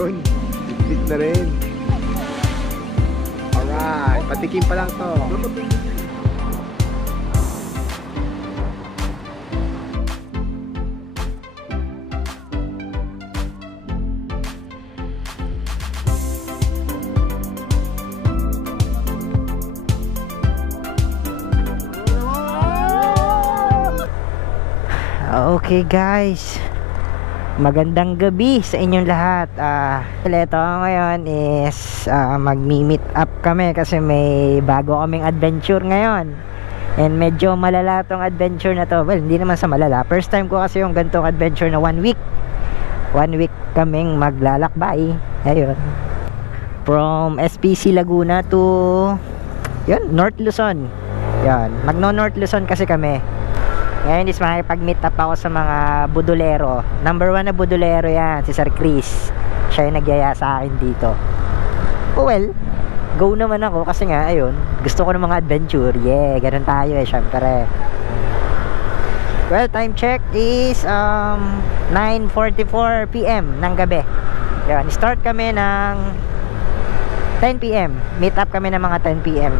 Ayun, split na rin. Alright, patikim pa lang to. Okay guys, magandang gabi sa inyong lahat. Ito ngayon is magmi-meet up kami kasi may bago kaming adventure ngayon. And medyo malala tong adventure na to. Well, hindi naman sa malala. First time ko kasi yung gantong adventure na 1 week. 1 week kaming maglalakbay. Ayun. From SPC Laguna to yun, North Luzon. Yan, magno-North Luzon kasi kami. Ngayon is makipag-meet up ako sa mga budolero. Number 1 na budolero yan, si Sir Chris. Siya yung nagyaya sa akin dito. Well, go naman ako kasi nga, ayun, gusto ko ng mga adventure. Yeah, ganun tayo syempre. Well, time check is 9:44 PM ng gabi. Yan, start kami ng 10 PM. Meet up kami ng mga 10 PM.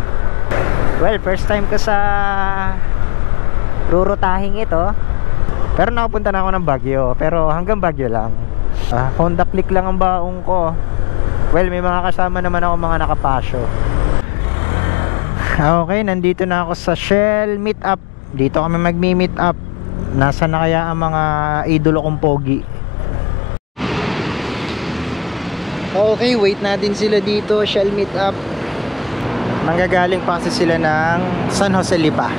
Well, first time ko sa rurutahing ito. Pero nakapunta na ako ng Baguio. Pero hanggang Baguio lang. Honda Click lang ang baong ko. Well, may mga kasama naman ako, mga nakapasyo. Okay, nandito na ako sa Shell Meet Up. Dito kami magmi-meet up. Nasaan na kaya ang mga idolo kong pogi? Okay, wait natin sila dito. Shell Meet Up. Nanggagaling pa kasi sila ng San Jose Lipa.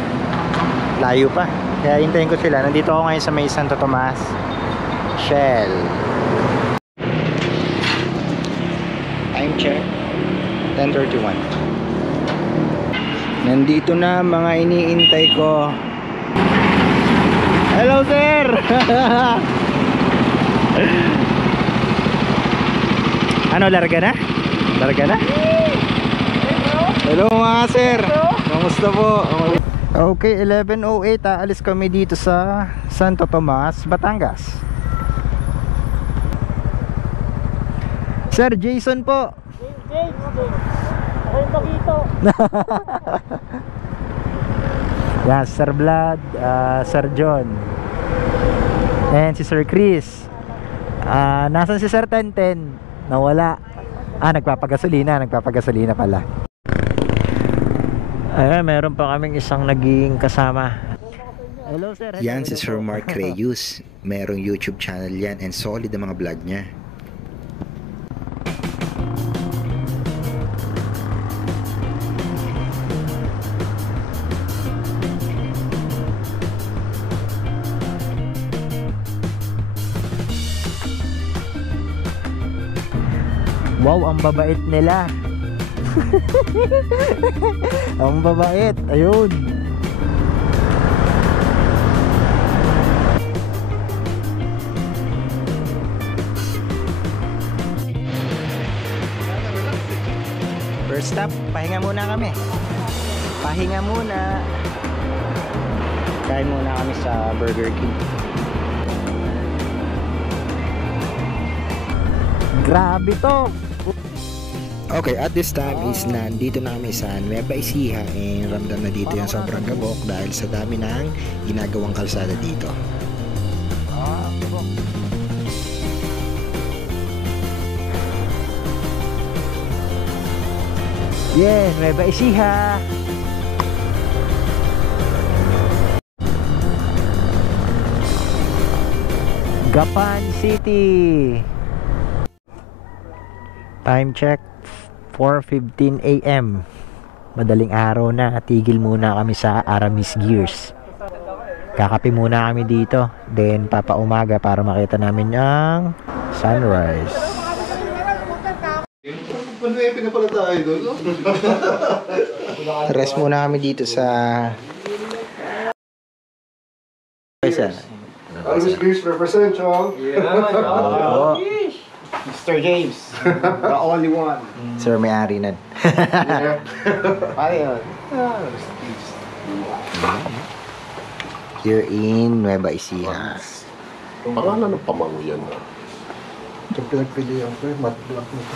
Layo pa. Kaya hintayin ko sila. Nandito ako ngayon sa may Santo Tomas Shell. Time check 10:31. Nandito na mga iniintay ko. Hello sir. Ano, larga na? Larga na? Hello mga sir. Kamusta po? Okay, 11:08, aalis kami dito sa Santo Tomas, Batangas. Sir Jason po. Ako yung pakito. Yan, Sir Vlad, Sir John. And si Sir Chris. Nasaan si Sir Tenten? Nawala. Nagpapagasolina pala. Ayan, meron pa kaming isang naging kasama. Hello sir. Yan si Sir Mark Reyes. Merong YouTube channel yan and solid ang mga vlog niya. Wow, ang babait nila. Ang babait. Ayun. First stop, pahinga muna kami. Pahinga muna. Kain muna kami sa Burger King. Grabe to. Okay, at this time is nandito na kami sa Nueva Ecija and ramdam na dito yung sobrang gabok dahil sa dami ng ginagawang kalsada dito. Yeah, Nueva Ecija. Gapan City. Time check 4:15 AM. Madaling araw na. Tigil muna kami sa Aramis Gears. Kakape muna kami dito. Then papaumaga para makita namin ang sunrise. Rest muna kami dito sa Aramis Gears represent, Chong. Yeah. Mr. James, the only one. Sir may-ari na. Here in Nueva Ecija. Pangalan ng pamango yan. Ito pinagpilihan ko, matte black nito.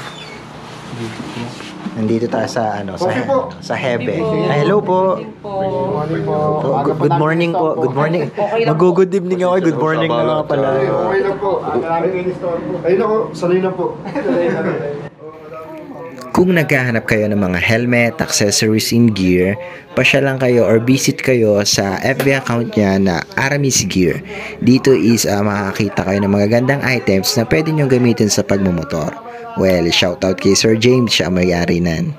Nandito tayo sa ano, Coffee po. sa Hebe. Ay, hello po. Morning po. Good morning po. Good morning. Mag-good evening ako. Good morning na nga pala. Okay lang po. Marami kayo store po. Ayun ako, sanay na po. Kung naghahanap kayo ng mga helmet, accessories, and gear, pasya lang kayo or visit kayo sa FB account niya na Aramis Gear. Dito is makakita kayo ng mga gandang items na pwede nyo gamitin sa pagmumotor. Well, shoutout kay Sir James, siya may-ari nan.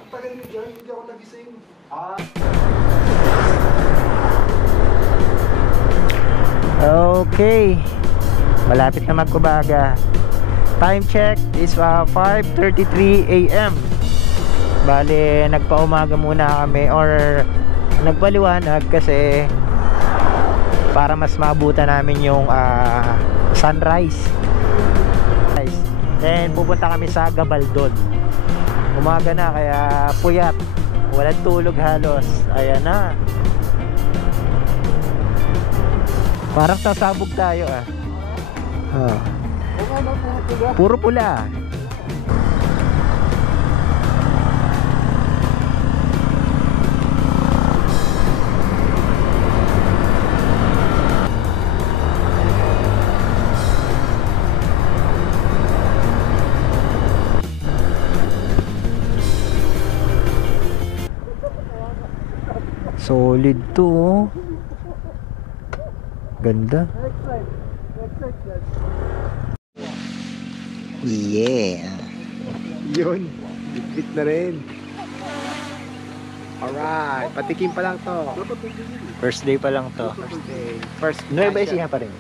Okay, malapit na magkubaga. Time check is 5:33 AM. Bale, nagpaumaga muna kami or nagpaliwanag kasi para mas maabutan namin yung sunrise. Then pupunta kami sa Gabaldon. Umaga na kaya puyat. Walang tulog halos. Ayan na. Parang sasabog tayo Puro pula. Solid to, oh. Ganda. Yeah. Yun. Bit na rin. Alright. Patikim pa lang to. First day pa lang to. First Nueva Ecija pa rin.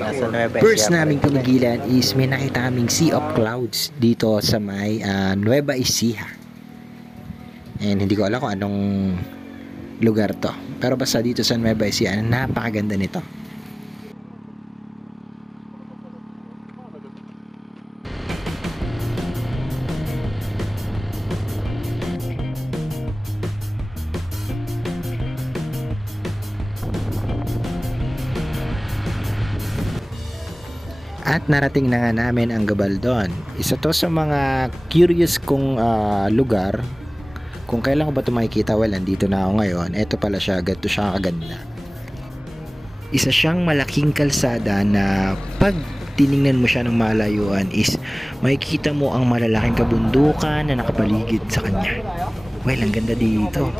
Nasa Nueva Ecija. First naming pinigilan is may nakita kaming sea of clouds dito sa may Nueva Ecija. And hindi ko alam kung anong lugar to. Pero basta dito sa Nueva Ecija, napakaganda nito. At narating na nga namin ang Gabaldon. Isa to sa mga curious kong lugar. Kung kailan ko ba ito makikita, well, nandito na ako ngayon. Ito pala siya, ganito siya kaganda. Isa siyang malaking kalsada na pag tiningnan mo siya ng malayuan is makikita mo ang malalaking kabundukan na nakapaligid sa kanya. Well, ang ganda dito.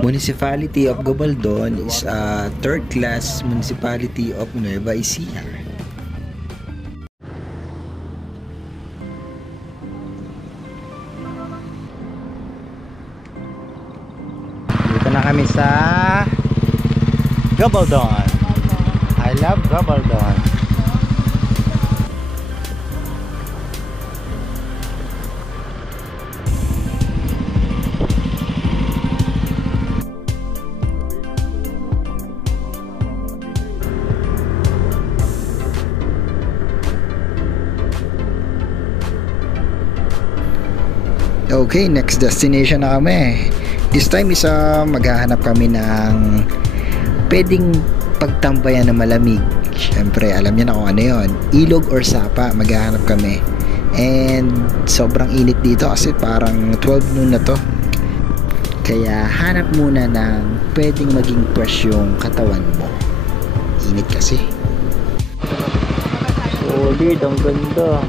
Municipality of Gabaldon is a third class municipality of Nueva Ecija. Dito na kami sa Gabaldon. I love Gabaldon. Okay, next destination na kami. This time is maghahanap kami ng pwedeng pagtambayan na malamig. Siyempre, alam niyo na kung ano yun. Ilog or Sapa, maghahanap kami. And sobrang init dito kasi parang 12 noon na to. Kaya hanap muna ng pwedeng maging fresh yung katawan mo. Init kasi. Solid, ang ganda.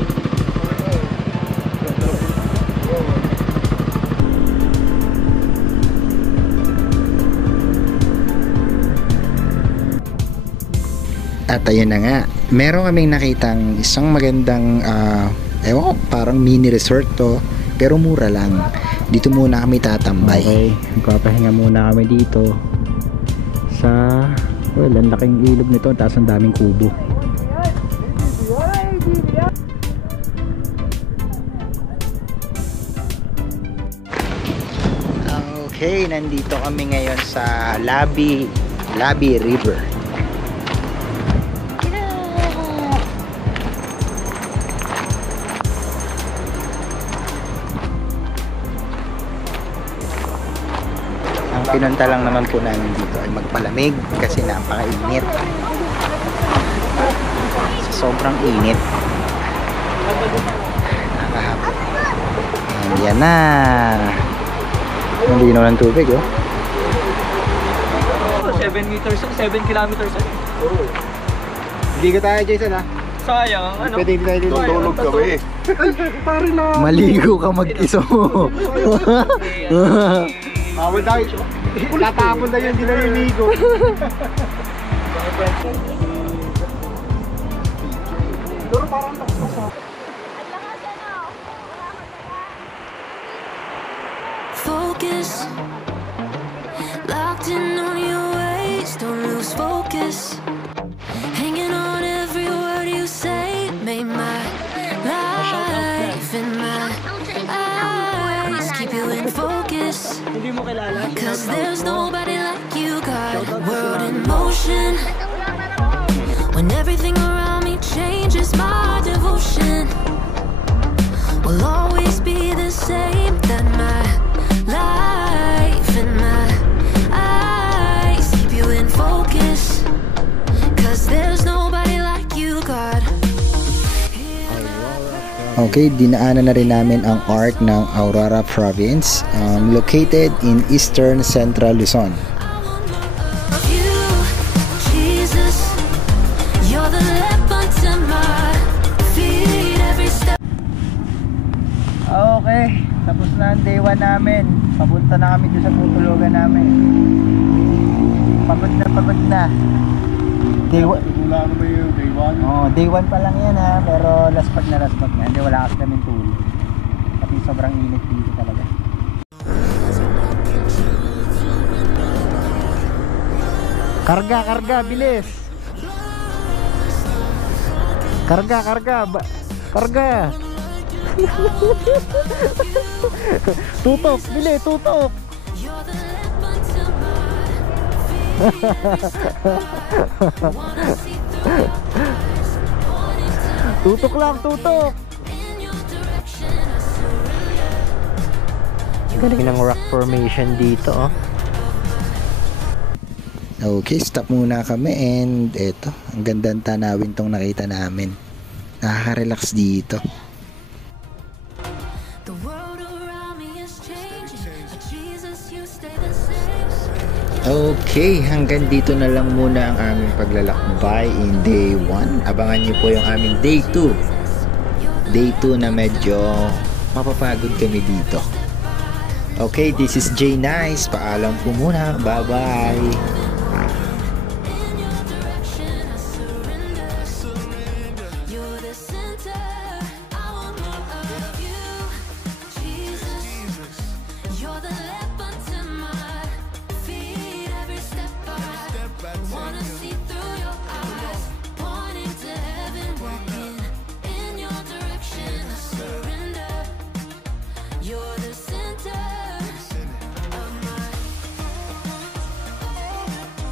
At ayun na nga, meron kaming nakitang isang magandang ewan ko, parang mini resort to, pero mura lang. Dito muna kami tatambay. Okay, magpapahinga muna kami dito sa, well, ang laking ilog nito, tapos ang daming kubo. Okay, nandito kami ngayon sa Labi River. Ang pinunta lang naman po namin dito ay magpalamig kasi napakainit. sobrang init. Nakakahapon. And yan na. Malinaw ng tubig, oh. 7 meters, 7 kilometers. Hindi ka tayo, Jason, ha? Sayang, ano? Pwede hindi tayo dito. Tutulog kami. Maligo ka mag-isa mo. Bawal tayo. Tatapon na yun, hindi na liligo. Focus, locked in on your ways, don't lose focus. Hanging on every word you say, made my life in my eyes. Keep you in focus, cause there's nobody like you, got a world in motion. When everything around me changes, my devotion will always be the same. That my life and my eyes keep you in focus, cause there's nobody like you, God. Okay, dinaanan na rin namin ang arc ng Aurora Province, located in Eastern Central Luzon. Of you, Jesus, you're the lamp unto my feet, every step. Okay, tapos na ang day 1 namin. Papunta na kami doon sa tutulugan namin. Pagod na. Day 1. Wala na ba yung day 1? Oh, day 1 pa lang yan ha, pero last pag na. Hindi, wala kasi kaming tulog. Kasi sobrang init dito talaga. Karga, bilis! Karga! Tutok, bili, tutok! You're the lamp unto my feet. Wanna see through Tutok lang, tutok! in your direction, I surrender. Galing ng rock formation dito, oh. Okay, stop muna kami and eto, ang gandang tanawin tong nakita namin. Nakaka-relax dito. The world around me is changing, but Jesus, you stay the same. Okay, hanggang dito na lang muna ang aming paglalakbay in day 1. Abangan niyo po yung aming day 2. Day 2 na medyo mapapagod kami dito. Okay, this is Jay Nice. Paalam po muna. Bye-bye.